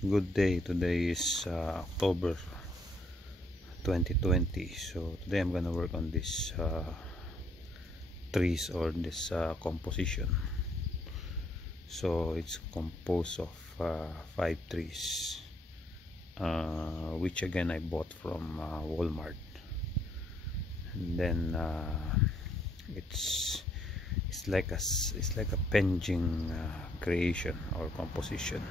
Good day. Today is October 2020. So today I'm gonna work on this trees, or this composition. So it's composed of 5 trees, which again I bought from Walmart. And then it's it's like a Penjing creation or composition.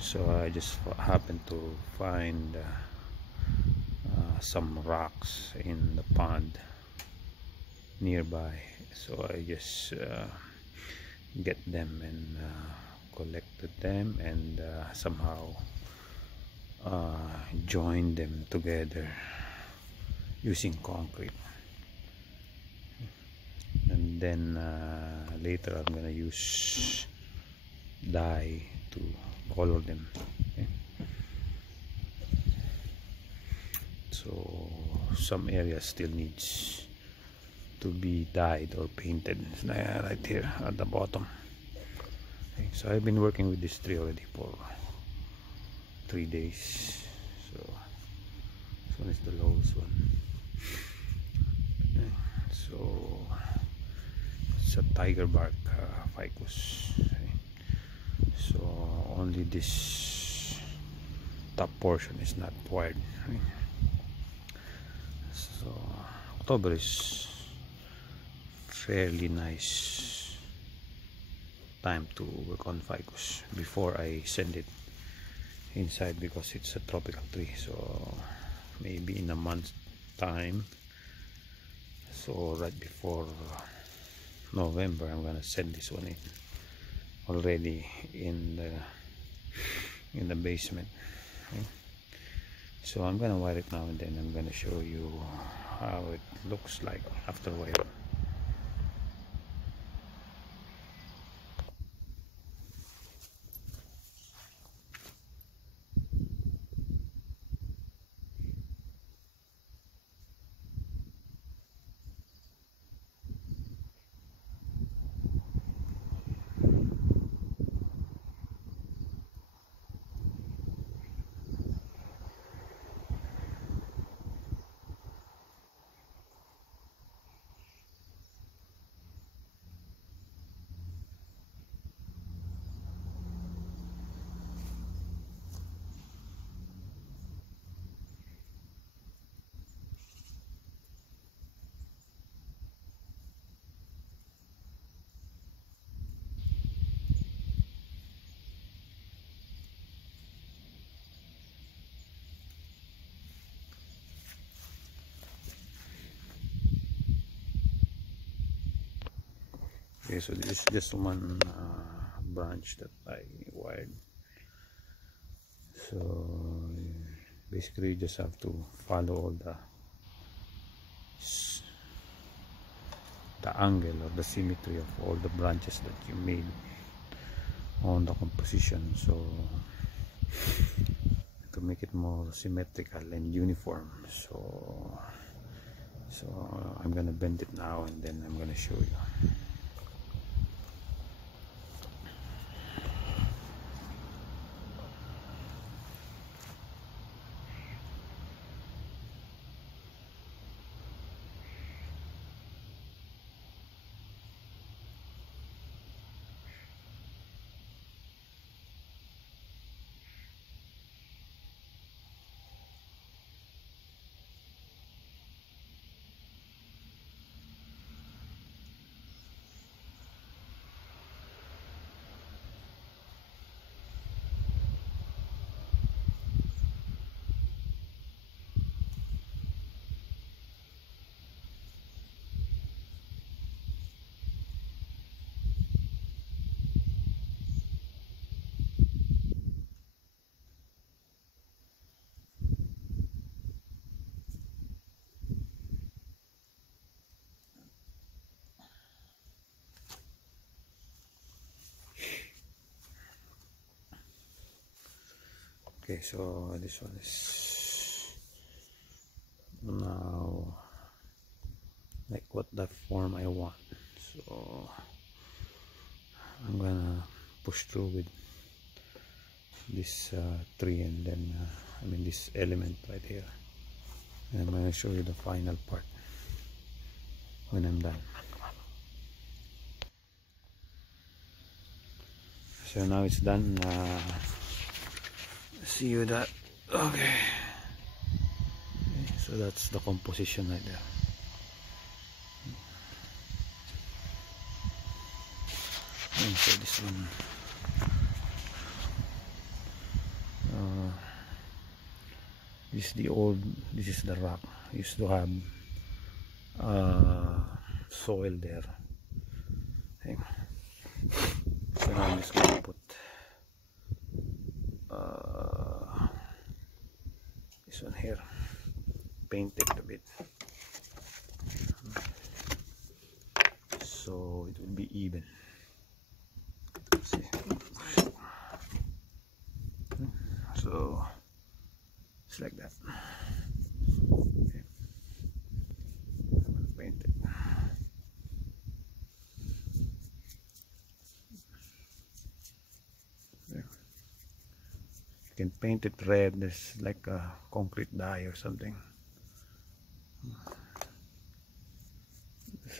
So I just happened to find some rocks in the pond nearby, so I just get them and collected them, and somehow joined them together using concrete. And then later I'm gonna use dye to color them. Okay. So some areas still needs to be dyed or painted, right here at the bottom. Okay, so I've been working with this tree already for 3 days. So this one is the lowest one. Okay, so it's a tiger bark ficus. Okay. So only this top portion is not wired. Okay. So October is fairly nice time to work on ficus before I send it inside, because it's a tropical tree. So maybe in a month's time, so right before November, I'm gonna send this one in already in the basement. Okay. So I'm gonna wire it now, and then I'm gonna show you how it looks like after wiring. Okay, so this is just one branch that I wired. So basically you just have to follow all the angle or the symmetry of all the branches that you made on the composition, so to make it more symmetrical and uniform. So I'm gonna bend it now, and then I'm gonna show you. Okay, so this one is now like what the form I want. So I'm gonna push through with this tree, and then I mean this element right here. And I'm going to show you the final part when I'm done. So now it's done. See you that. Okay. So that's the composition right there. And so this one, this is the old, this is the rock. Used to have soil there. Okay. So now I'm just going to put this one here, paint it a bit so it will be even. See? So it's like that. Okay. I'm gonna paint it. There. You can paint it red. There's like a concrete dye or something.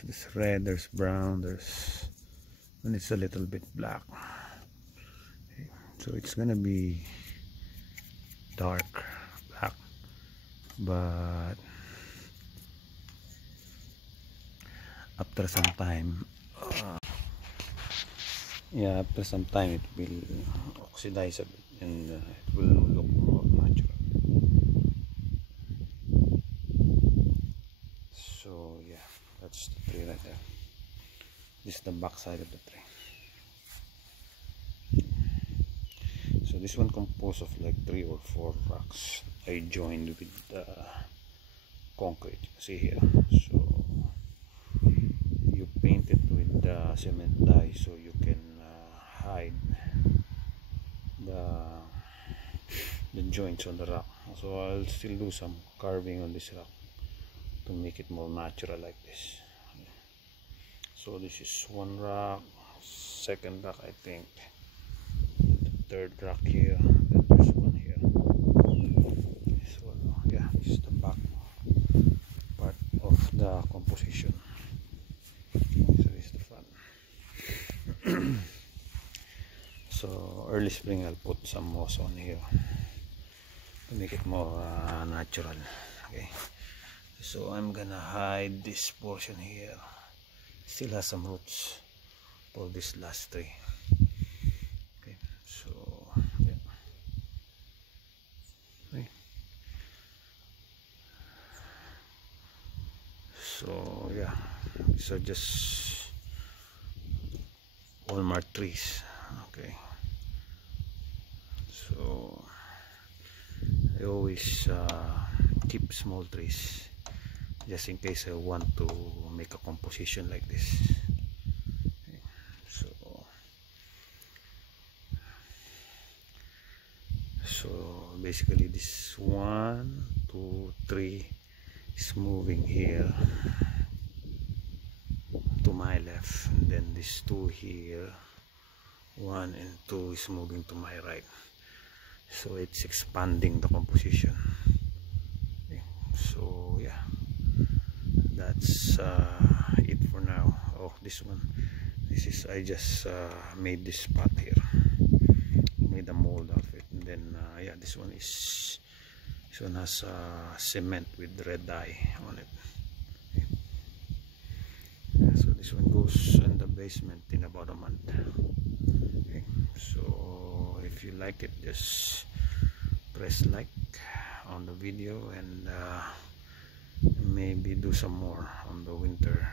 This red, there's brown, there's, and it's a little bit black. Okay. So it's gonna be dark black, but after some time after some time it will oxidize a bit, and it will look more natural. So yeah, that's the tree right there. This is the back side of the tree. So this one composed of like 3 or 4 rocks I joined with concrete. See here. So you paint it with cement dye so you can hide the joints on the rock. So I'll still do some carving on this rock to make it more natural like this. So this is one rock, second rock I think, the third rock here, then there's one here. So yeah, this is the back part of the composition. So this is the front. So early spring I'll put some moss on here to make it more natural. Okay, so I'm gonna hide this portion here. Still has some roots for this last tree. Okay, so yeah. Okay. So yeah, these are just Walmart trees. Okay, so I always keep small trees just in case I want to make a composition like this. Okay. So basically this 1, 2, 3 is moving here to my left, and then this 2 here, 1 and 2 is moving to my right. So it's expanding the composition. Okay. So yeah, that's it for now. Oh, this one, this is, I just made this spot here, made a mold of it, and then yeah, this one has cement with red dye on it. Okay. Yeah, so this one goes in the basement in about a month. Okay. So if you like it, just press like on the video, and maybe do some more on the winter.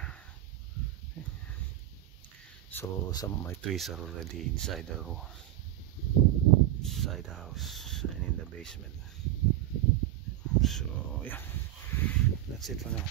Okay. So some of my trees are already inside the house and in the basement. So yeah, that's it for now.